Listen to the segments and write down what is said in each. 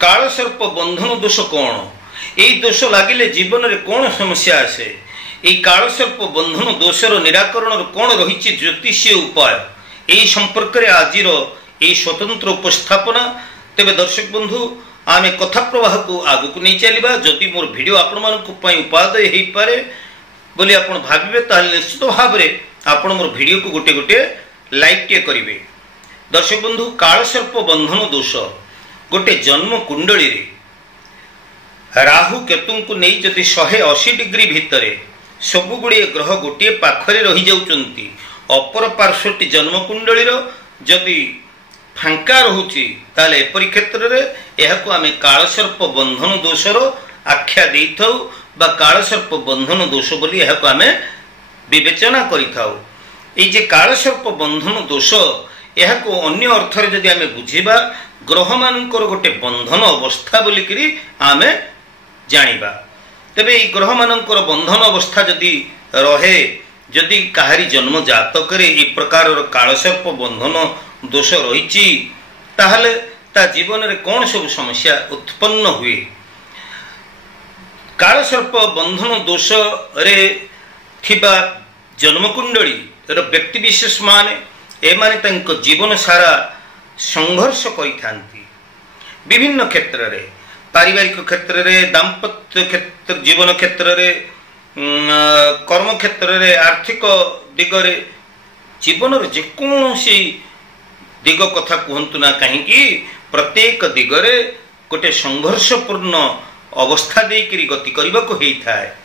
कालसर्प बंधन दोष कौन यही दोष लगिले जीवन में कौन समस्या आसे यही कालसर्प बंधन दोषर निराकरण कौन रही ज्योतिषीय उपाय यही संपर्क में आज यही स्वतंत्र उपस्थापना तेरे दर्शक बंधु आमे कथा प्रवाह को आगु को नहीं चलवा जदि मोर वीडियो आपण उपादेय हो पारे बोली आप भावे निश्चित भाव में आपण मोर वीडियो को गोटे गोटे लाइक टे करेंगे। दर्शक बंधु कालसर्प बंधन दोष गोटे जन्म कुंडली राहु केतु को नहीं जदि 180 डिग्री भितर सबु गुड़े ग्रह गोटे पाखरे रही जाउचंती अपर पार्श्वटी जन्म कुंडली जदि फांका रोचे ताले एपरी क्षेत्र में यह आम कालसर्प बंधन दोषर आख्या दे बा कालसर्प बंधन दोष बोली यह आम विवेचना करें। कालसर्प बंधन दोष यह अन्य अर्थ जदि आम बुझा ग्रह मानकर गोटे बंधन अवस्था बोलिक आम जानिबा तेबे ये ग्रह मानकर बंधन अवस्था जदि रहे जदि काहारी जन्म जातक ये प्रकार कालसर्प बंधन दोष रही ताहले ता जीवन में कौन सब समस्या उत्पन्न हुए। कालसर्प बंधन दोष रे थिबा जन्मकुंडली व्यक्ति विशेष माने एमाने जीवन सारा संघर्ष करिथांती विभिन्न क्षेत्र रे पारिवारिक क्षेत्र रे दाम्पत्य क्षेत्र जीवन क्षेत्र रे कर्म क्षेत्र रे आर्थिक दिगरे जीवन रे जेकोसी दिग कथा कहतु ना कहीं प्रत्येक दिगरे गोटे संघर्षपूर्ण अवस्था देकरी गति करने को होता है।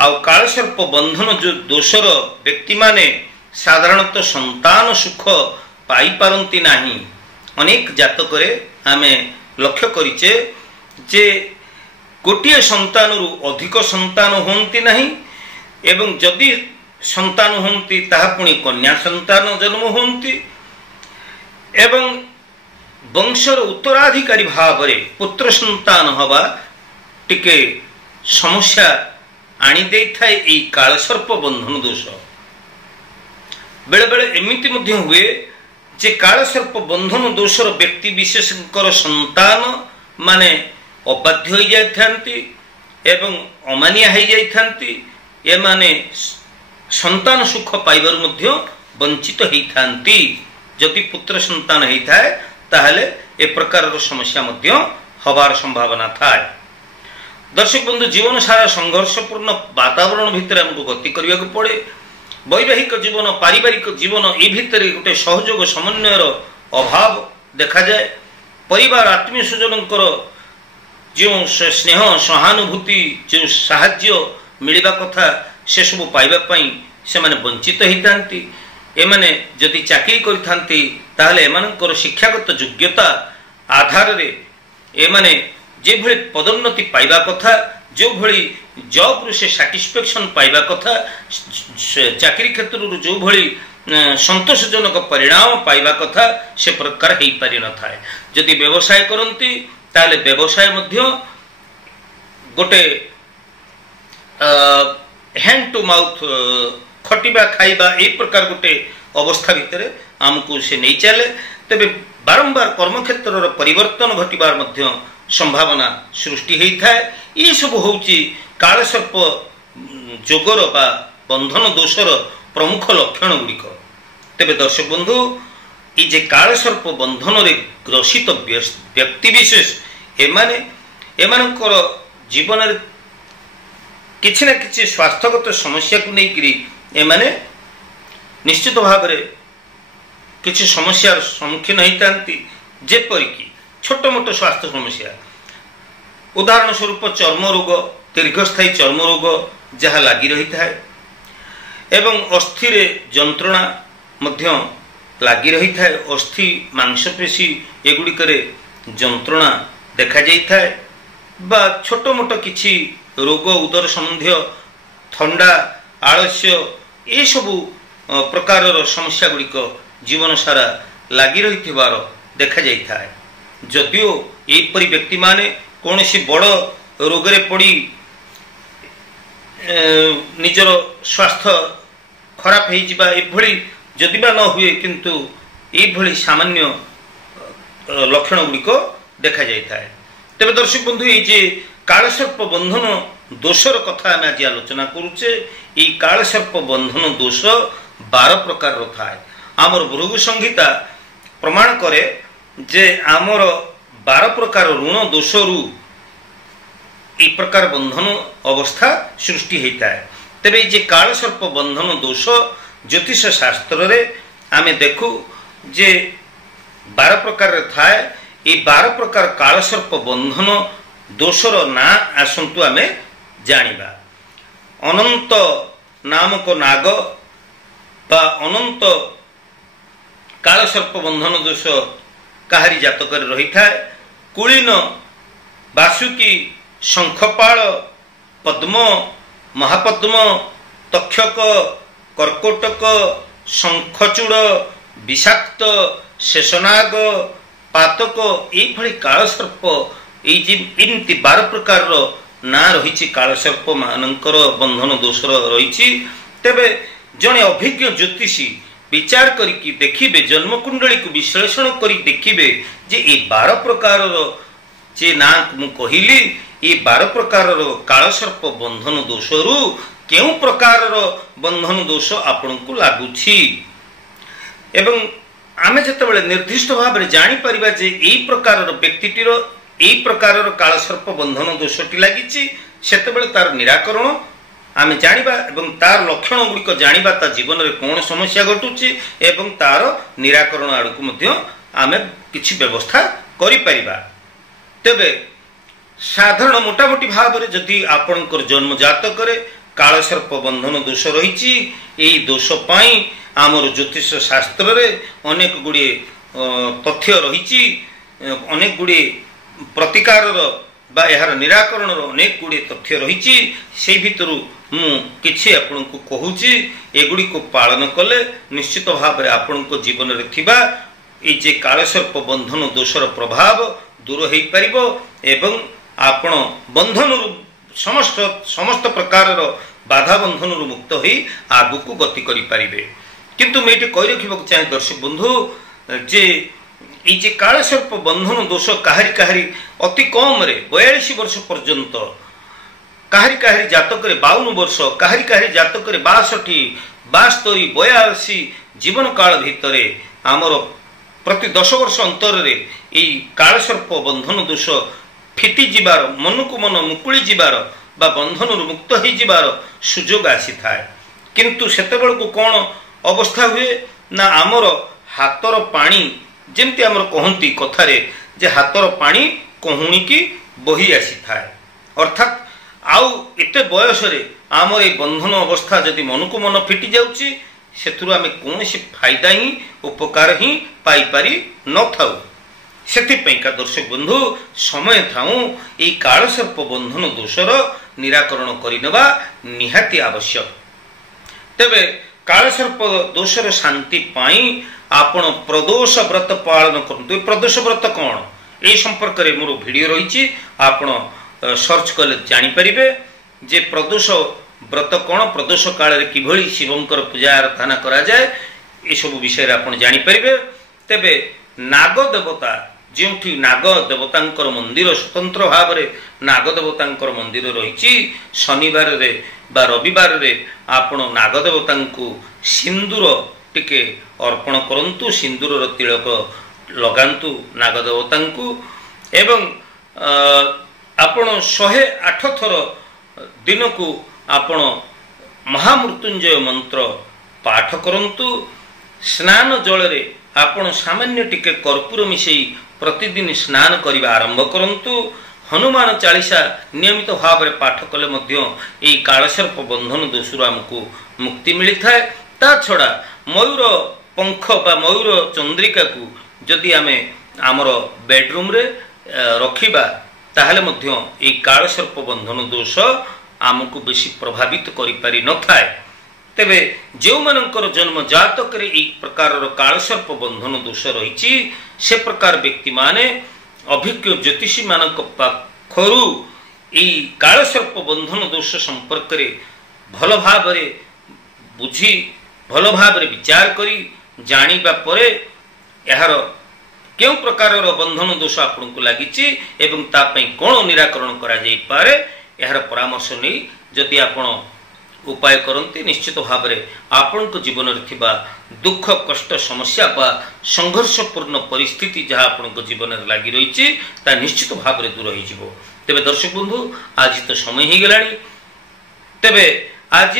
आउ कालसर्प बंधन जो दोषर व्यक्ति माने साधारणतः संतान सुख पाई पारंती नहीं। अनेक जातक आमे लक्ष्य करिचे जे गोटे संतान अधिक संतान होती नहीं एवं जदि संतान होती ताहा पुणी कन्या संतान जन्म होती एवं वंशर उत्तराधिकारी भाव में पुत्र संतान हवा टिके समस्या आनी दे थाए यही कालसर्प बंधन दोष। बेले बेले एमिति मध्य हुए जे कालसर्प बंधन दोषर व्यक्ति विशेष संतान माने अबाध्य हो जाती एवं अमानिया हो जाती एमाने संतान सुख पाइबार मध्य वंचित होती जदि पुत्र संतान होता है ताहले ए प्रकार समस्या मध्य हबार संभावना थाए। दर्शक बंधु जीवन सारा संघर्षपूर्ण वातावरण भितर हमको गति करने को पड़े। वैवाहिक जीवन पारिवारिक जीवन ए भितर गोटे सहयोग समन्वयर अभाव देखा जाए। परिवार आत्मीय स्वजन जो स्नेह सहानुभूति जो साहाय्य मिलवा कथा से सब पाइबापी से माने वंचित होती। एमाने जदि चाकरी करिथांती ताहले एमानकर शिक्षागत योग्यता आधार रे एमाने जे भली पदोन्नति पाइबा कथा जो भली जॉब रू से सैटिस्फैक्शन पाइबा कथा चाकरी क्षेत्र जो भली संतोषजनक परिणाम पाइबा कथा से प्रकार हो पारि न थाए। जदि व्यवसाय करती ताहले व्यवसाय मध्य गोटे हैंड टू माउथ खटिबा खाइबा ए प्रकार गोटे अवस्था भितर आमको से नहीं चले। तेबे बारंबार कर्म क्षेत्र परिवर्तन घटबार मध्य संभावना सृष्टि होता है। ये सब होची कालसर्प जोगर बा बंधन दोषर प्रमुख लक्षण गुड़िक। तेबे दर्शक बंधु ये कालसर्प बंधन रे ग्रसित व्यक्ति विशेष एमानकर जीवन रे किछि ना किछि स्वास्थ्यगत समस्या को लेकिन एमाने निश्चित भाव में किसी समस्यार सम्मुखीन होती जेपरिक छोट मोट स्वास्थ्य समस्या उदाहरण स्वरूप चर्म रोग दीर्घस्थायी चर्म रोग जहाँ लगी रही है एवं अस्थि रे जंत्रणा मध्य लगी रही है। अस्थि मांसपेशी एगुड़िक जंत्रणा देखा जाए बा छोट मोट किछि रोग उदर संबंधी थंडा आलस्य ये सबू प्रकार समस्या गुड़िक जीवन सारा लगी रही देखा जाए। जदियो यहपरी व्यक्ति माने कौन सी बड़ रोगरे पड़ी निजर स्वास्थ्य खराब हो जदि बा न हुए किंतु ये सामान्य लक्षण गुड़िक देखा जाए। तेरे दर्शक बंधु ये कालसर्प बंधन दोषर कथा आम आज आलोचना करुचे। ये कालसर्प बंधन दोष 12 प्रकार थाए। आमर भृगु संहिता प्रमाण करे जे आमर 12 प्रकार ऋण दोषरु ए प्रकार बंधन अवस्था सृष्टि होता है। तेरे ये कालसर्प बंधन दोष ज्योतिष शास्त्र रे आमे देखू जे 12 प्रकार थाए। ये 12 प्रकार कालसर्प बंधन दोषर ना आसंतु आमे जानिबा। अनंत नामक नाग बा अनंत कालसर्प बंधन दोष काहारी जातक रही थाए। कुलीन, बासुकी, शंखपाल, पद्म, महापद्म, तक्षक, कर्कोटक, शंखचूड़, विषाक्त, शेषनाग, पातक ये कालसर्प इमती 12 प्रकार ना रही कालसर्प मानकर बंधन दोषर रही। तेबे जड़े अभिज्ञ ज्योतिषी विचार करिकी देखिबे, जन्मकुंडली को विश्लेषण करी देखिबे जे ये 12 प्रकार जे ना मु कहिली ये 12 प्रकार कालसर्प बंधन दोषरु केउ प्रकार बंधन दोष आपन को लागुछि एवं आमे जतबेले निर्दिष्ट भाव में जानी परिबा जे एई प्रकार व्यक्तिटीर एई प्रकार कालसर्प बंधन दोषटी लागिछि सेतबेले तार निराकरण आमे जानिबा एवं तार लक्षण गुड़िक जानिबा ता जीवन रे कोन समस्या घटुछि एवं तार निराकरण आड़कु मध्य आमे किछि व्यवस्था करि परिबा। तेबे साधारण मोटामोटी भाव में जदि आपणकर जन्म जातक कालसर्प बंधन दोष रही यही दोष पाई आमर ज्योतिष शास्त्र रे अनेक गुड़े तथ्य रही अनेक गुड़े प्रतिकार बा यार निराकरण अनेक गुड़े तथ्य रही से भितर मु किछि आपन को कहूची एगुड़ी को पालन कले निश्चित भाव में आपन को जीवन रे थिबा ए जे कालसर्प बंधन दोषर प्रभाव दूर हो पारिबो एवं आपण बंधन समस्त समस्त प्रकार बाधा बंधन मुक्त हो आगु को गति करि पारिबे। किंतु मैं ये कहि रखिबा चाहे दर्शक बंधु जे ये कालसर्प बंधन दोष काहारी काहारी अति कम रे 42 वर्ष पर्यंत काहारी काहारी जातक रे 52 वर्ष काहारी काहारी जातक रे 62 72 82 जीवन काल भितरे आमर प्रति 10 वर्ष अंतर रे ई कालसर्प बंधन दोष फिटी जिबार मन को मन मुकुली जिबार बा बंधन मुक्त हो जिबार सुजोग आसी थाए। किंतु सेतेबेल को कौन अवस्था हुए ना आमर हातर पानी जेमती आमर कहती कथारे जे हातर पानी कहूणी की बही आसी थाए अर्थात आउ एते बयस रे आमर ए बंधन अवस्था जदि मन को मन फिटी जाउची सेथुरु आमे कोनोसी फायदा ही उपकार ही पाई पारी न थाउ। सेथिपैका दर्शक बंधु समय थाउ ए कालसर्प बंधन दोषर निराकरण करिनबा निहाती आवश्यक। तेबे कालसर्प दोषर शांति पाई आपण प्रदोष व्रत पालन करंतु। प्रदोष व्रत कौन ए संपर्क रे मोर वीडियो रही आपण सर्च कले जानि परिबे जे प्रदोष व्रत कौन प्रदोष काल रे किभली शिवंकर पूजा आराधना करा जाए ए सब विषय आपण जानि परिबे। तेबे नाग देवता जोठी नाग देवतांकर मंदिर स्वतंत्र भाव में नाग देवतांकर मंदिर रही शनिवार रे बा रविवार रे आपण नाग देवतांकु सिंदूर टिके अर्पण करंतु सिंदूर तिलक लगांतु नाग देवतांकु एवं आपण 108 थर दिन को आपण महामृत्युंजय मंत्र पाठ करंतु। स्नान जल रे आपण सामान्य टिके कर्पूर मिसई प्रतिदिन स्नान करने आरंभ करंतु। हनुमान चालीसा नियमित भाव में पाठ कले मध्य एई कालसर्प बंधन दोषरु आमको मुक्ति मिली थाए। ता छड़ा मयूर पंख बा मयूर चंद्रिका को जदि आमे आमर बेडरूम रे रखिबा ताहले मध्य एई कालसर्प बंधन दोष आमको बेसी प्रभावित करि पारि न थाए। तेबे जो मानकर जन्म जातक रे एक प्रकार कालसर्प बंधन दोष रही से प्रकार व्यक्ति माने अभिज्ञ ज्योतिषी मानक पाखरु ई कालसर्प बंधन दोष संपर्क रे भल भाव रे बुझी भल भाव रे विचार करी जानिबा परे यार केउ प्रकार बंधन दोष आपको लगी एवं तापई कौन निराकरण करा जाई पारे यार परामर्श नहीं जदि आपण उपाय करते निश्चित भाव में आपण जीवन में दुख कष्ट समस्या बा संघर्षपूर्ण परिस्थिति जहाँ आपण जीवन में लगी रही निश्चित भाव में दूर हो तेबे दर्शक बंधु आज तो समय ही गला तेबे आज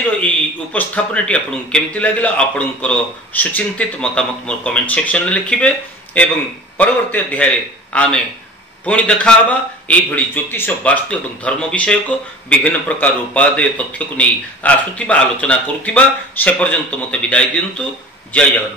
उपस्थापन टी आपको केमती लगे आपणकर सुचिंतित मतामत मोर कमेंट सेक्शन में लिखिबे एवं परवर्ती अध्याय आमे पुणी देखा यही ज्योतिष वास्तु और धर्म विषय को विभिन्न प्रकार उपादेय तथ्य को नहीं आसुवा आलोचना करुवा से पर्यंत मत विदाय दिंतु। जय जगन्नाथ।